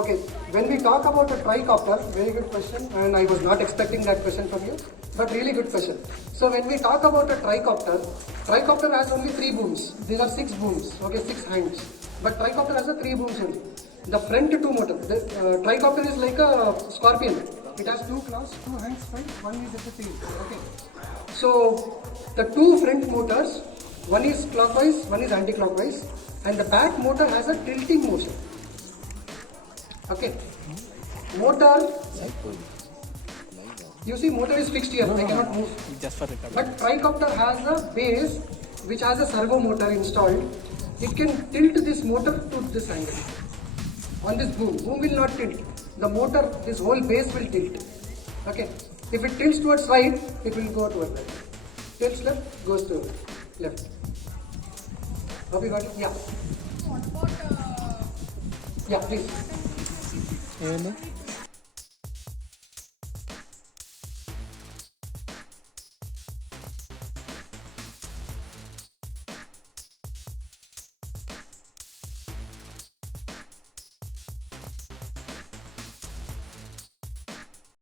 Okay, when we talk about a tricopter, very good question, and I was not expecting that question from you, but really good question. So when we talk about a tricopter has only 3 booms. These are 6 booms, okay, 6 hands. But tricopter has a 3 booms only. The front 2 motor, the tricopter is like a scorpion. It has 2 claws, 2 hands front, one is at the tail, okay. So the 2 front motors, one is clockwise, one is anti-clockwise, and the back motor has a tilting motion. Okay. Motor, you see motor is fixed here, they cannot move. But tricopter has a base which has a servo motor installed. It can tilt this motor to this angle. On this boom will not tilt. The motor, this whole base will tilt. Okay. If it tilts towards right, it will go towards right. Tilts left, goes to left. Hope you got it? Yeah. What about Yeah, please. And